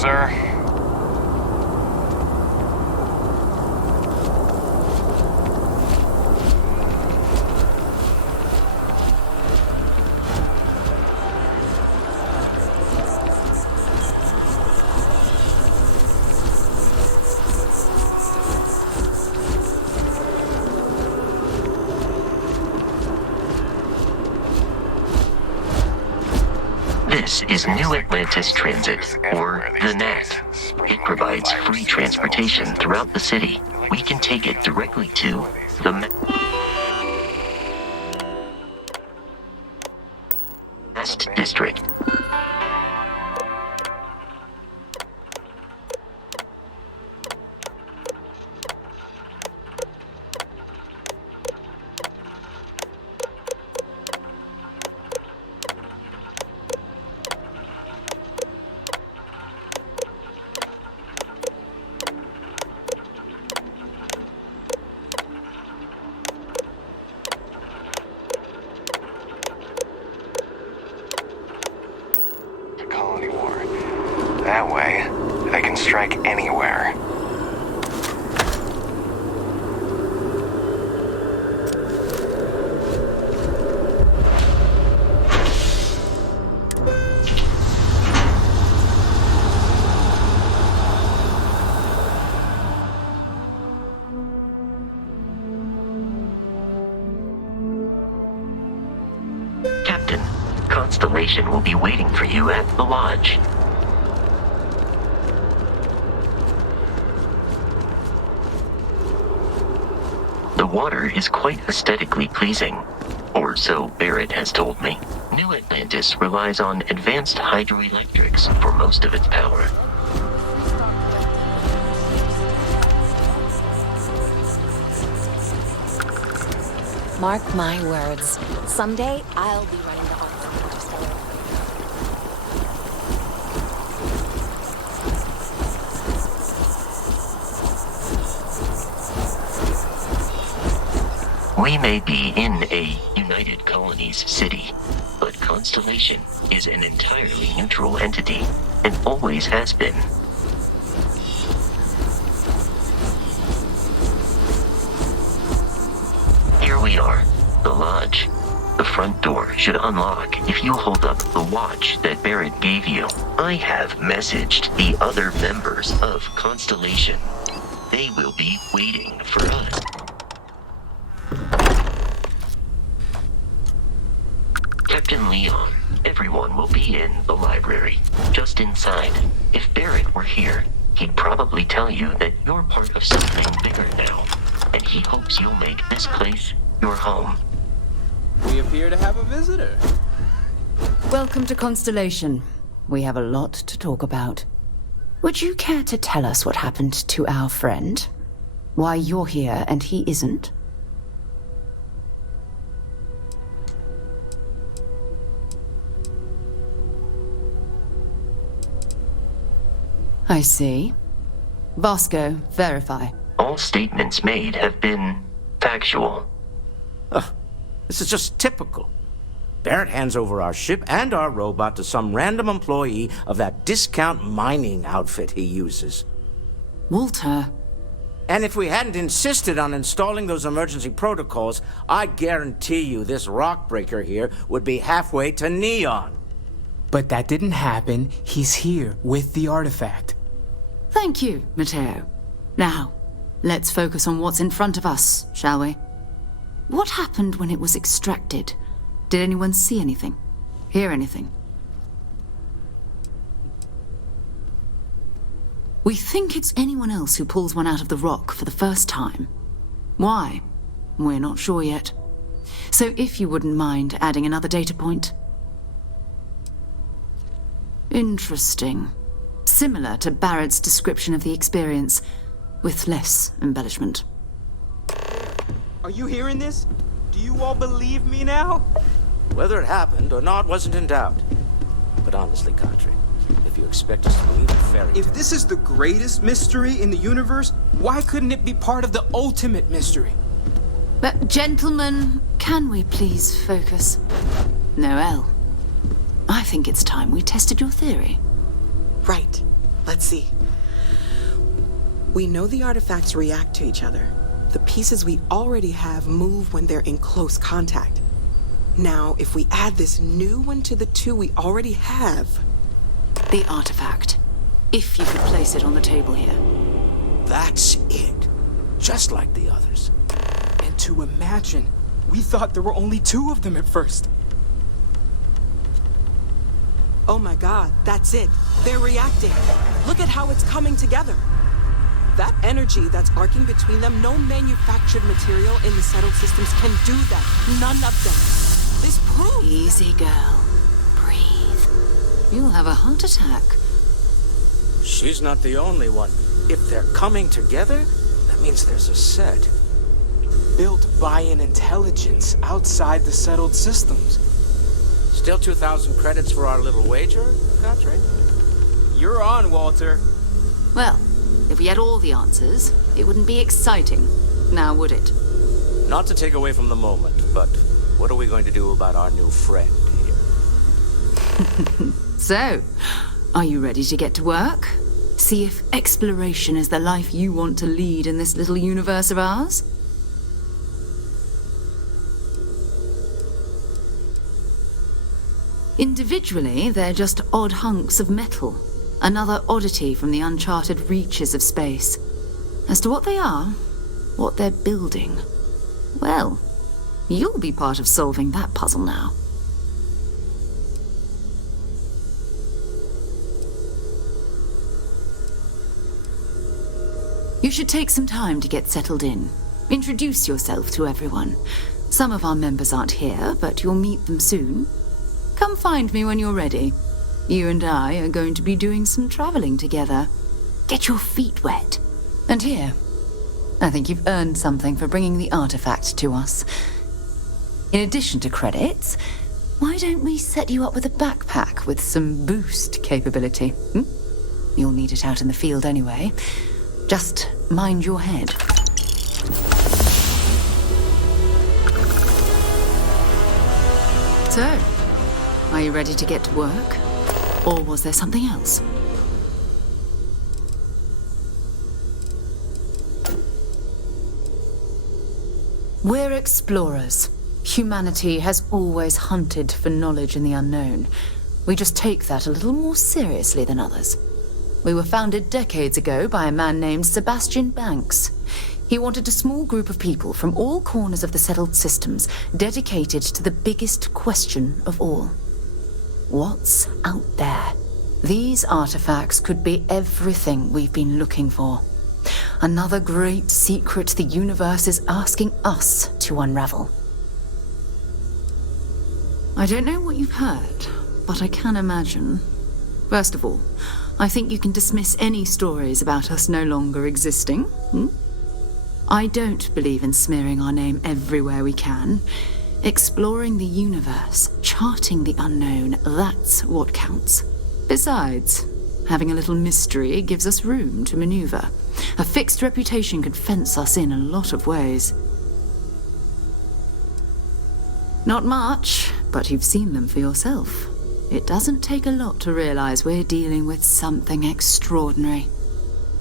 sir. This is New Atlantis Transit, or the NAT. It provides free transportation throughout the city. We can take it directly to the Mast District. Colony war. That way, I can strike anywhere. Captain, Constellation will be waiting for you at the lodge. The water is quite aesthetically pleasing, or so Barrett has told me. New Atlantis relies on advanced hydroelectrics for most of its power. Mark my words. Someday, I'll be running the office. We may be in a United Colonies city, but Constellation is an entirely neutral entity, and always has been. Here we are, the lodge. The front door should unlock if you hold up the watch that Barrett gave you. I have messaged the other members of Constellation. They will be waiting for us. Captain Leon, everyone will be in the library, just inside. If Barrett were here, he'd probably tell you that you're part of something bigger now, and he hopes you'll make this place your home. We appear to have a visitor. Welcome to Constellation. We have a lot to talk about. Would you care to tell us what happened to our friend? Why you're here and he isn't? I see. Vasco, verify. All statements made have been factual. Ugh, this is just typical. Barrett hands over our ship and our robot to some random employee of that discount mining outfit he uses. Walter. And if we hadn't insisted on installing those emergency protocols, I guarantee you this rock breaker here would be halfway to Neon. But that didn't happen. He's here with the artifact. Thank you, Matteo. Now, let's focus on what's in front of us, shall we? What happened when it was extracted? Did anyone see anything? Hear anything? We think it's anyone else who pulls one out of the rock for the first time. Why? We're not sure yet. So if you wouldn't mind adding another data point. Interesting. Similar to Barrett's description of the experience, with less embellishment. Are you hearing this? Do you all believe me now? Whether it happened or not wasn't in doubt. But honestly, Country, if you expect us to believe in fairy tales... If this is the greatest mystery in the universe, why couldn't it be part of the ultimate mystery? But gentlemen, can we please focus? Noel, I think it's time we tested your theory. Right. Let's see. We know the artifacts react to each other. The pieces we already have move when they're in close contact. Now, if we add this new one to the two we already have... The artifact. If you could place it on the table here. That's it. Just like the others. And to imagine, we thought there were only 2 of them at first. Oh my god, that's it. They're reacting. Look at how it's coming together. That energy that's arcing between them, no manufactured material in the settled systems can do that. None of them. This proves... Easy, girl. Breathe. You'll have a heart attack. She's not the only one. If they're coming together, that means there's a set. Built by an intelligence outside the settled systems. Still 2,000 credits for our little wager, Godfrey? You're on, Walter. Well, if we had all the answers, it wouldn't be exciting, now would it? Not to take away from the moment, but what are we going to do about our new friend here? So, are you ready to get to work? See if exploration is the life you want to lead in this little universe of ours? Individually, they're just odd hunks of metal. Another oddity from the uncharted reaches of space. As to what they are, what they're building, well, you'll be part of solving that puzzle now. You should take some time to get settled in. Introduce yourself to everyone. Some of our members aren't here, but you'll meet them soon. Come find me when you're ready. You and I are going to be doing some traveling together. Get your feet wet. And here, I think you've earned something for bringing the artifact to us. In addition to credits, why don't we set you up with a backpack with some boost capability? You'll need it out in the field anyway. Just mind your head. So, are you ready to get to work? Or was there something else? We're explorers. Humanity has always hunted for knowledge in the unknown. We just take that a little more seriously than others. We were founded decades ago by a man named Sebastian Banks. He wanted a small group of people from all corners of the settled systems dedicated to the biggest question of all. What's out there? These artifacts could be everything we've been looking for. Another great secret the universe is asking us to unravel. I don't know what you've heard, but I can imagine. First of all, I think you can dismiss any stories about us no longer existing. I don't believe in smearing our name everywhere we can. Exploring the universe, charting the unknown, that's what counts. Besides, having a little mystery gives us room to maneuver. A fixed reputation could fence us in a lot of ways. Not much, but you've seen them for yourself. It doesn't take a lot to realize we're dealing with something extraordinary.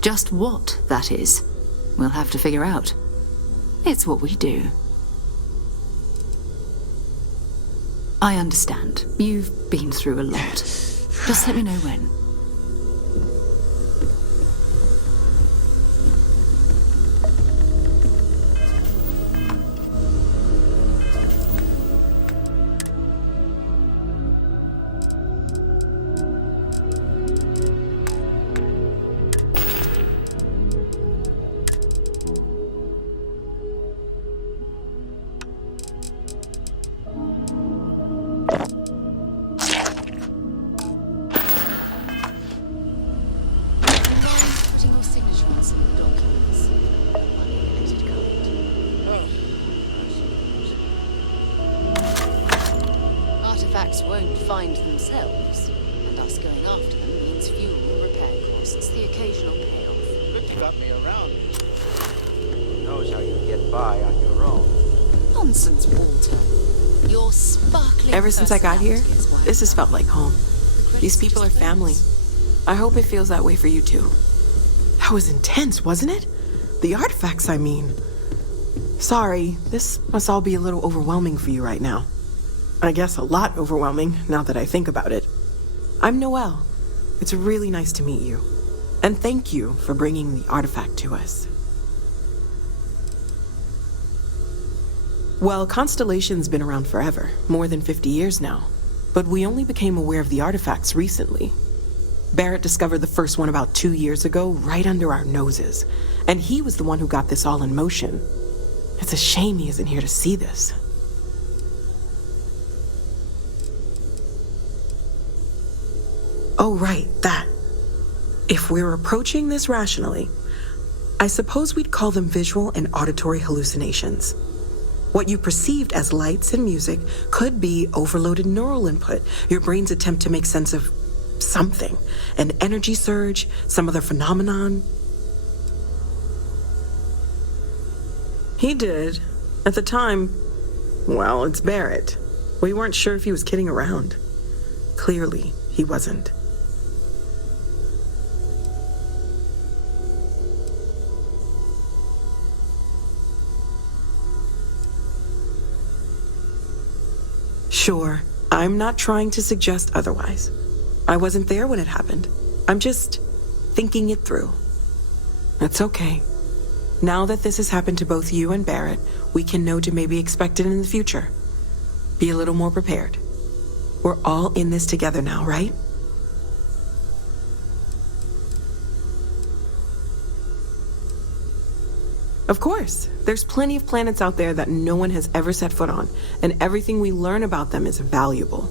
Just what that is, we'll have to figure out. It's what we do. I understand. You've been through a lot. Just let me know when. Artifacts won't find themselves, and us going after them means fuel, repair costs, the occasional payoff. Good you got me around. Who knows how you get by on your own? Nonsense, Walter. Your sparkling Ever since I got here, personality is why this has felt like home. These people are family. I hope it feels that way for you too. That was intense, wasn't it? The artifacts, I mean. Sorry, this must all be a little overwhelming for you right now. I guess a lot overwhelming, now that I think about it. I'm Noelle. It's really nice to meet you. And thank you for bringing the artifact to us. Well, Constellation's been around forever, more than 50 years now. But we only became aware of the artifacts recently. Barrett discovered the first one about 2 years ago, right under our noses. And he was the one who got this all in motion. It's a shame he isn't here to see this. Oh, right, that. If we're approaching this rationally, I suppose we'd call them visual and auditory hallucinations. What you perceived as lights and music could be overloaded neural input, your brain's attempt to make sense of something, an energy surge, some other phenomenon. He did. At the time, well, it's Barrett. We weren't sure if he was kidding around. Clearly, he wasn't. Sure, I'm not trying to suggest otherwise. I wasn't there when it happened. I'm just thinking it through. That's okay. Now that this has happened to both you and Barrett, we can know to maybe expect it in the future. Be a little more prepared. We're all in this together now, right? Of course. There's plenty of planets out there that no one has ever set foot on, and everything we learn about them is valuable.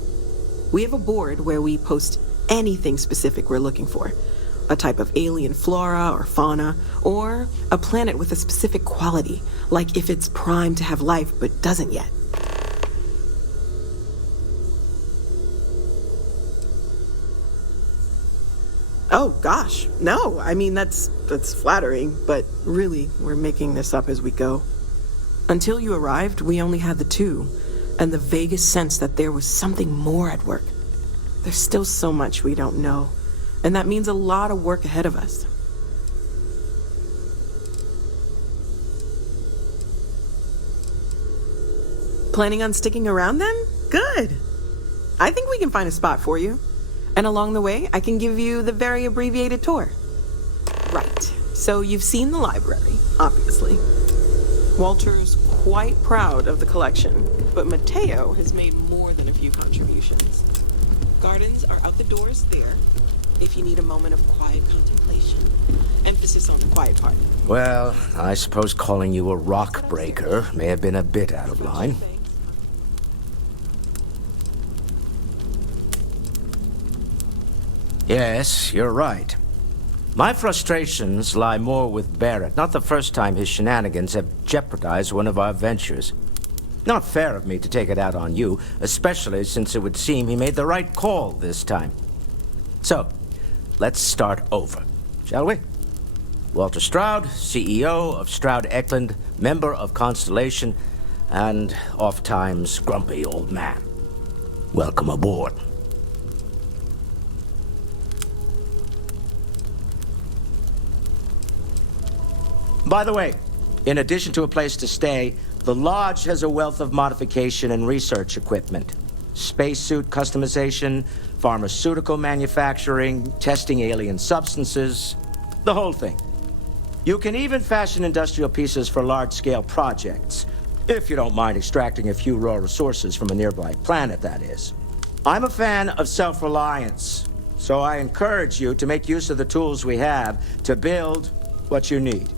We have a board where we post anything specific we're looking for. A type of alien flora or fauna, or a planet with a specific quality, like if it's primed to have life but doesn't yet. Oh, gosh, no. I mean, that's flattering, but really, we're making this up as we go. Until you arrived, we only had the two, and the vaguest sense that there was something more at work. There's still so much we don't know, and that means a lot of work ahead of us. Planning on sticking around then? Good. I think we can find a spot for you. And along the way, I can give you the very abbreviated tour. Right. So you've seen the library, obviously. Walter's quite proud of the collection, but Mateo has made more than a few contributions. Gardens are out the doors there, if you need a moment of quiet contemplation. Emphasis on the quiet part. Well, I suppose calling you a rock breaker may have been a bit out of line. Yes, you're right. My frustrations lie more with Barrett. Not the first time his shenanigans have jeopardized one of our ventures. Not fair of me to take it out on you, especially since it would seem he made the right call this time. So, let's start over, shall we? Walter Stroud, CEO of Stroud Eklund, member of Constellation, and oft-times grumpy old man. Welcome aboard. By the way, in addition to a place to stay, the Lodge has a wealth of modification and research equipment. Spacesuit customization, pharmaceutical manufacturing, testing alien substances, the whole thing. You can even fashion industrial pieces for large-scale projects, if you don't mind extracting a few raw resources from a nearby planet, that is. I'm a fan of self-reliance, so I encourage you to make use of the tools we have to build what you need.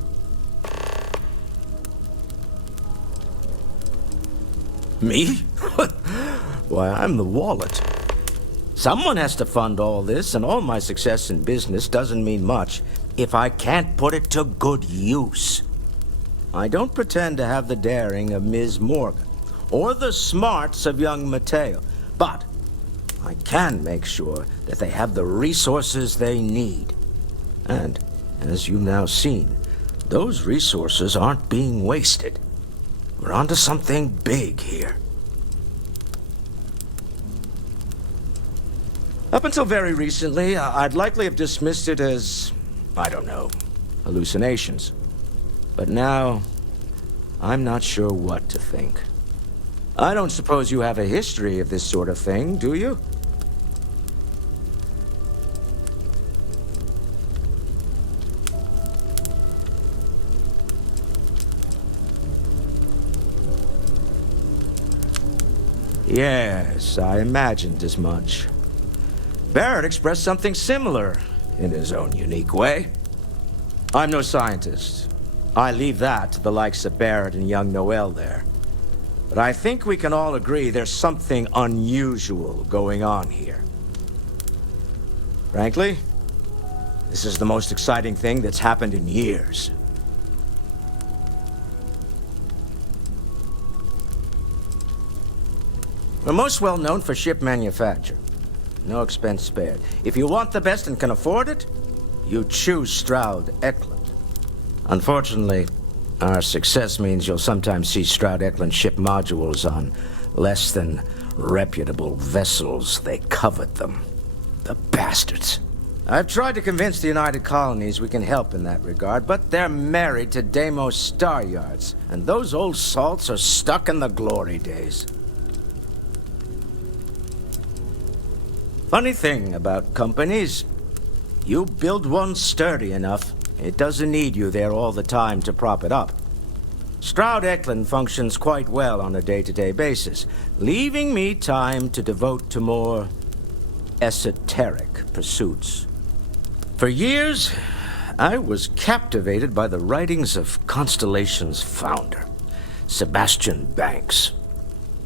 Me? Why, I'm the wallet. Someone has to fund all this, and all my success in business doesn't mean much if I can't put it to good use. I don't pretend to have the daring of Ms. Morgan, or the smarts of young Mateo, but I can make sure that they have the resources they need. And, as you've now seen, those resources aren't being wasted. We're onto something big here. Up until very recently, I'd likely have dismissed it as, I don't know, hallucinations. But now, I'm not sure what to think. I don't suppose you have a history of this sort of thing, do you? Yes, I imagined as much. Barrett expressed something similar, in his own unique way. I'm no scientist. I leave that to the likes of Barrett and young Noel there. But I think we can all agree there's something unusual going on here. Frankly, this is the most exciting thing that's happened in years. We're most well known for ship manufacture. No expense spared. If you want the best and can afford it, you choose Stroud-Eklund. Unfortunately, our success means you'll sometimes see Stroud-Eklund ship modules on less than reputable vessels. They covet them. The bastards. I've tried to convince the United Colonies we can help in that regard, but they're married to Deimos Star Yards, and those old salts are stuck in the glory days. Funny thing about companies, you build one sturdy enough, it doesn't need you there all the time to prop it up. Stroud-Eklund functions quite well on a day-to-day basis, leaving me time to devote to more esoteric pursuits. For years, I was captivated by the writings of Constellation's founder, Sebastian Banks.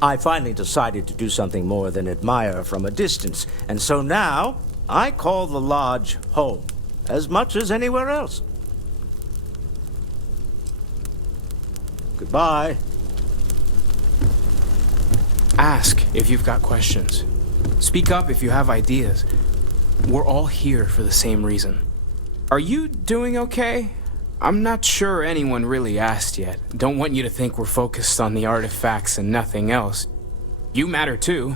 I finally decided to do something more than admire from a distance, and so now I call the Lodge home, as much as anywhere else. Goodbye. Ask if you've got questions. Speak up if you have ideas. We're all here for the same reason. Are you doing okay? I'm not sure anyone really asked yet. Don't want you to think we're focused on the artifacts and nothing else. You matter too.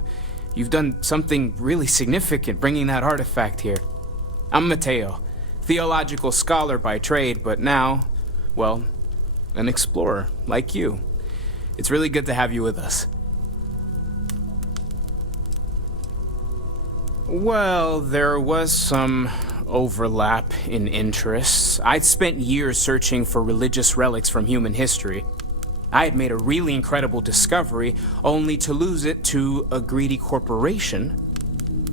You've done something really significant bringing that artifact here. I'm Mateo, theological scholar by trade, but now, well, an explorer like you. It's really good to have you with us. Well, there was some overlap in interests. I'd spent years searching for religious relics from human history. I had made a really incredible discovery, only to lose it to a greedy corporation.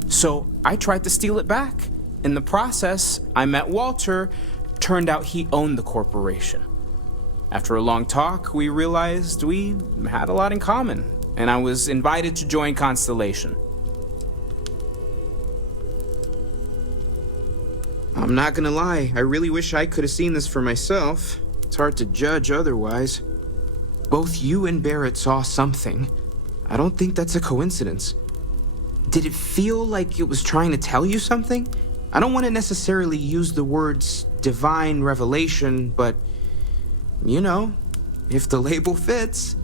So I tried to steal it back. In the process, I met Walter. Turned out he owned the corporation. After a long talk, we realized we had a lot in common, and I was invited to join Constellation. I'm not gonna lie, I really wish I could have seen this for myself. It's hard to judge otherwise. Both you and Barrett saw something. I don't think that's a coincidence. Did it feel like it was trying to tell you something? I don't want to necessarily use the words divine revelation, but, you know, if the label fits.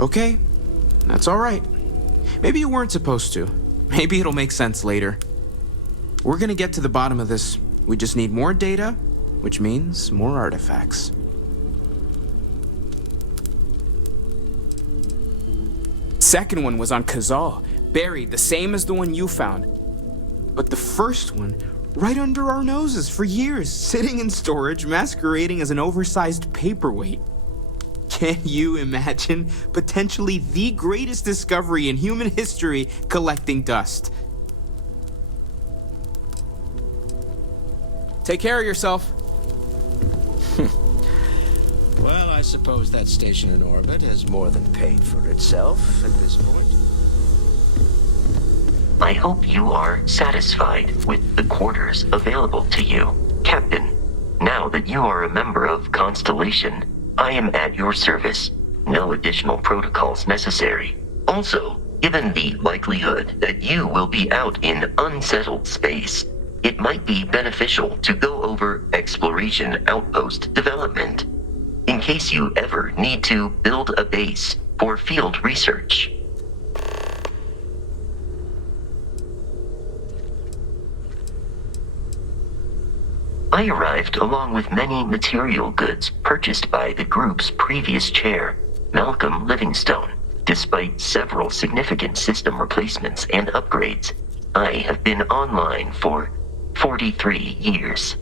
Okay, that's all right. Maybe you weren't supposed to. Maybe it'll make sense later. We're gonna get to the bottom of this. We just need more data, which means more artifacts. Second one was on Kazal, buried, the same as the one you found. But the first one, right under our noses for years, sitting in storage, masquerading as an oversized paperweight. Can you imagine potentially the greatest discovery in human history collecting dust? Take care of yourself. Well, I suppose that station in orbit has more than paid for itself at this point. I hope you are satisfied with the quarters available to you. Captain, now that you are a member of Constellation, I am at your service. No additional protocols necessary. Also, given the likelihood that you will be out in unsettled space, it might be beneficial to go over exploration outpost development, in case you ever need to build a base for field research. I arrived along with many material goods purchased by the group's previous chair, Malcolm Livingstone. Despite several significant system replacements and upgrades, I have been online for 43 years.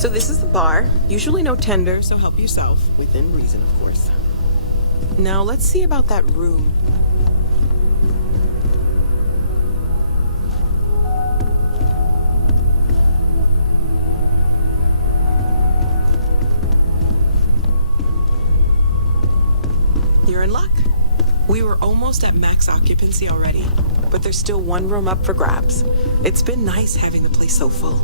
So this is the bar. Usually no tender, so help yourself. Within reason, of course. Now let's see about that room. You're in luck. We were almost at max occupancy already, but there's still one room up for grabs. It's been nice having the place so full.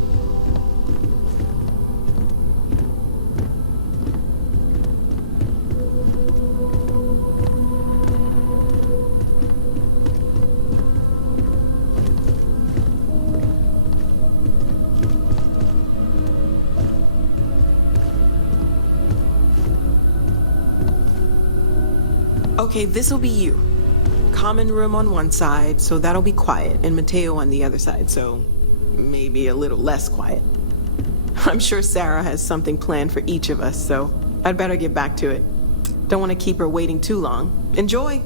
Okay, this'll be you. Common room on one side, so that'll be quiet, and Mateo on the other side, so maybe a little less quiet. I'm sure Sarah has something planned for each of us, so I'd better get back to it. Don't want to keep her waiting too long. Enjoy!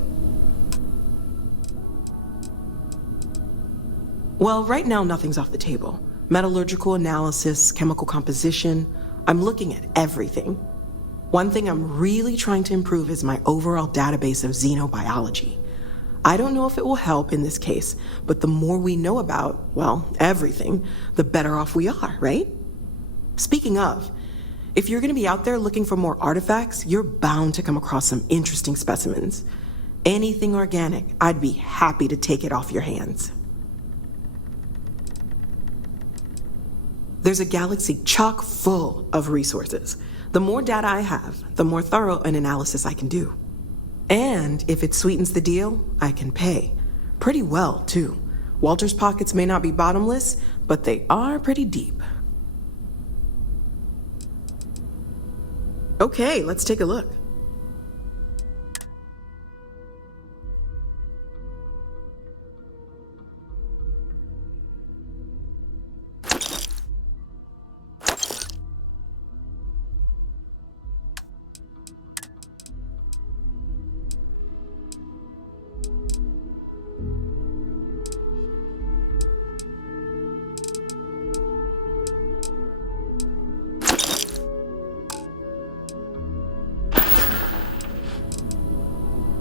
Well, right now nothing's off the table. Metallurgical analysis, chemical composition. I'm looking at everything. One thing I'm really trying to improve is my overall database of xenobiology. I don't know if it will help in this case, but the more we know about, well, everything, the better off we are, right? Speaking of, if you're gonna be out there looking for more artifacts, you're bound to come across some interesting specimens. Anything organic, I'd be happy to take it off your hands. There's a galaxy chock full of resources. The more data I have, the more thorough an analysis I can do. And if it sweetens the deal, I can pay. Pretty well, too. Walter's pockets may not be bottomless, but they are pretty deep. Okay, let's take a look.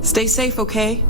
Stay safe, okay?